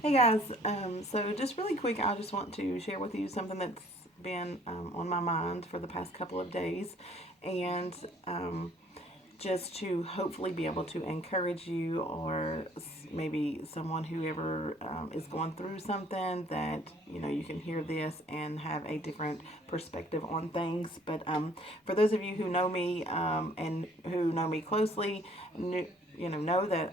Hey guys, so just really quick, I just want to share with you something that's been on my mind for the past couple of days, and just to hopefully be able to encourage you or maybe someone who ever is going through something that you can hear this and have a different perspective on things. But for those of you who know me and who know me closely, know that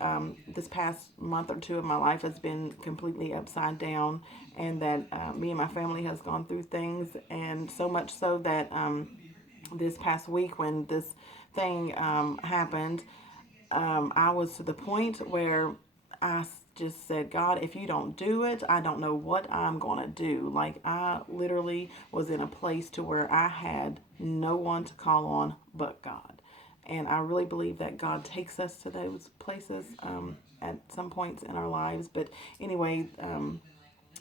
this past month or two of my life has been completely upside down, and that me and my family has gone through things, and so much so that this past week when this thing happened, I was to the point where just said, God, if you don't do it, I don't know what I'm going to do. Like, I literally was in a place to where I had no one to call on but God. And I really believe that God takes us to those places at some points in our lives. But anyway,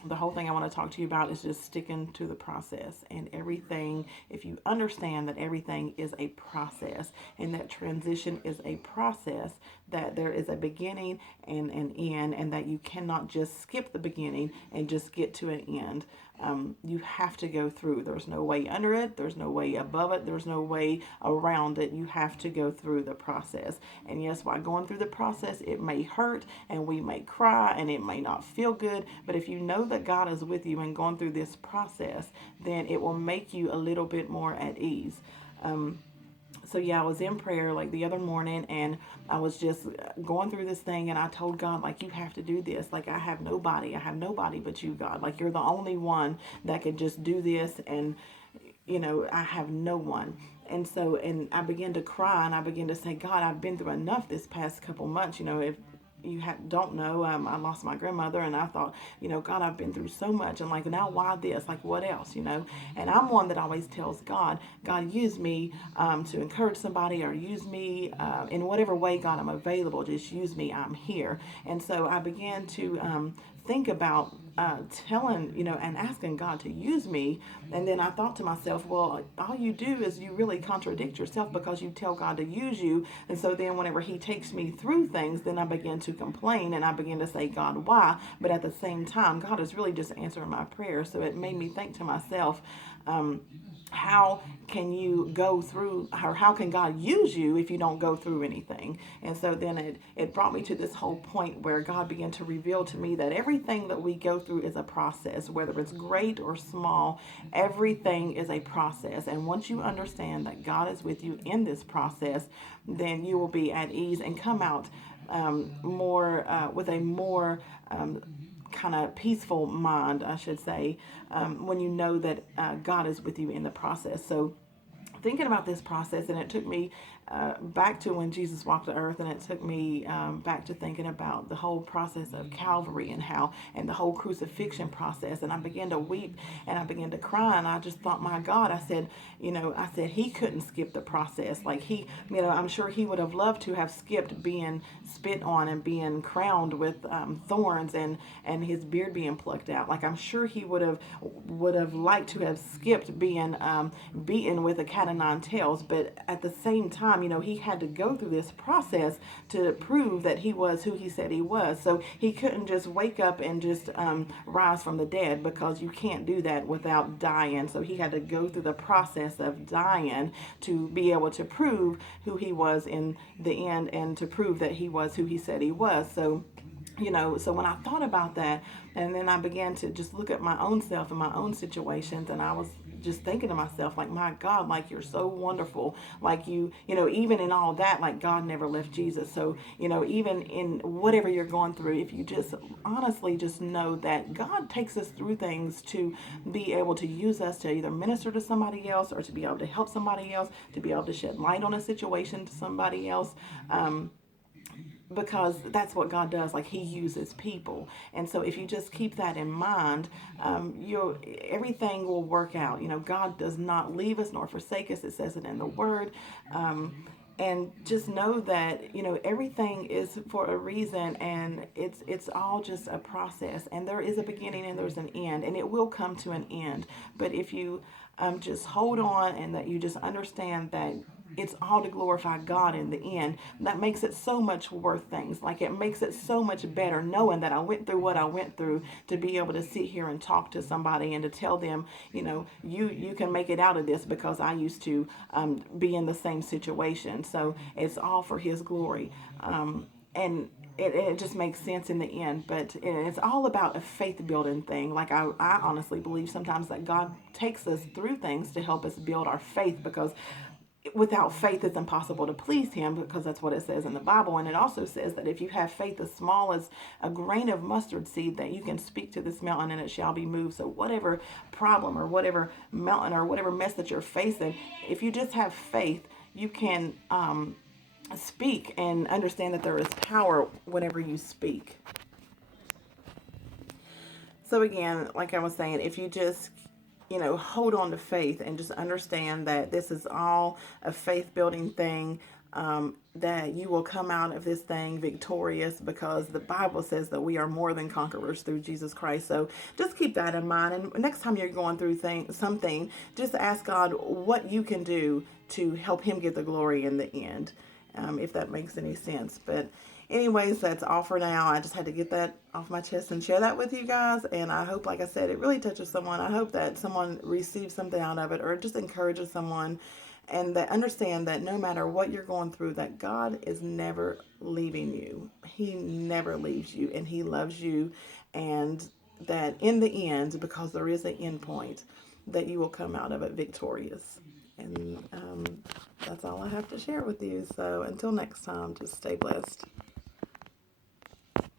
the whole thing I want to talk to you about is just sticking to the process and everything. If you understand that everything is a process and that transition is a process, that there is a beginning and an end, and that you cannot just skip the beginning and just get to an end. You have to go through. There's no way under it. There's no way above it. There's no way around it. You have to go through the process. And yes, while going through the process, it may hurt and we may cry and it may not feel good. But if you know that God is with you and going through this process, then it will make you a little bit more at ease. So yeah, I was in prayer like the other morning, and I was just going through this thing, and I told God, like, you have to do this. Like, I have nobody but you, God. Like, you're the only one that can just do this, and I have no one. And so, and I began to cry, and I began to say, God, I've been through enough this past couple months. If don't know, I lost my grandmother, and I thought, God, I've been through so much, and like, now why this? Like, what else? And I'm one that always tells God, God, use me to encourage somebody, or use me in whatever way, God, I'm available. Just use me. I'm here. And so I began to think about telling, and asking God to use me. And then I thought to myself, well, all you do is you really contradict yourself, because you tell God to use you. And so then whenever He takes me through things, then I begin to complain and I begin to say, God, why? But at the same time, God is really just answering my prayer. So it made me think to myself, how can you go through, or how can God use you if you don't go through anything? And so then it brought me to this whole point where God began to reveal to me that everything that we go through is a process, whether it's great or small. Everything is a process. And once you understand that God is with you in this process, then you will be at ease and come out more with a more kind of peaceful mind, I should say, when you know that God is with you in the process. So thinking about this process, and it took me back to when Jesus walked the earth, and it took me back to thinking about the whole process of Calvary and the whole crucifixion process. And I began to weep and I began to cry, and I just thought, my God, I said He couldn't skip the process. Like, I'm sure He would have loved to have skipped being spit on and being crowned with thorns, and His beard being plucked out. Like, I'm sure He would have liked to have skipped being beaten with a cat of nine tails. But at the same time, He had to go through this process to prove that He was who He said He was. So He couldn't just wake up and just rise from the dead, because you can't do that without dying. So He had to go through the process of dying to be able to prove who He was in the end, and to prove that He was who He said He was. So when I thought about that, and then I began to just look at my own self and my own situations, and I was just thinking to myself, like, my God, like, you're so wonderful. Like, even in all that, like, God never left Jesus. So, even in whatever you're going through, if you just honestly just know that God takes us through things to be able to use us to either minister to somebody else, or to be able to help somebody else, to be able to shed light on a situation to somebody else. Because that's what God does. Like, He uses people. And so if you just keep that in mind, everything will work out. God does not leave us nor forsake us. It says it in the Word. And just know that everything is for a reason, and it's all just a process, and there is a beginning and there's an end, and it will come to an end. But if you just hold on, and that you just understand that it's all to glorify God in the end. That makes it so much worth things. Like, it makes it so much better knowing that I went through what I went through to be able to sit here and talk to somebody and to tell them, you can make it out of this, because I used to be in the same situation. So it's all for His glory. And it just makes sense in the end. But it's all about a faith building thing. Like, I honestly believe sometimes that God takes us through things to help us build our faith, because without faith it's impossible to please Him, because that's what it says in the Bible. And it also says that if you have faith as small as a grain of mustard seed, that you can speak to this mountain and it shall be moved. So whatever problem or whatever mountain or whatever mess that you're facing, if you just have faith, you can speak and understand that there is power whenever you speak. So again, like I was saying, if you just hold on to faith and just understand that this is all a faith building thing, that you will come out of this thing victorious, because the Bible says that we are more than conquerors through Jesus Christ. So just keep that in mind. And next time you're going through something, just ask God what you can do to help Him get the glory in the end, if that makes any sense. But anyways, that's all for now. I just had to get that off my chest and share that with you guys. And I hope, like I said, it really touches someone. I hope that someone receives something out of it, or just encourages someone, and that understand that no matter what you're going through, that God is never leaving you. He never leaves you, and He loves you. And that in the end, because there is an end point, that you will come out of it victorious. And that's all I have to share with you. So until next time, just stay blessed.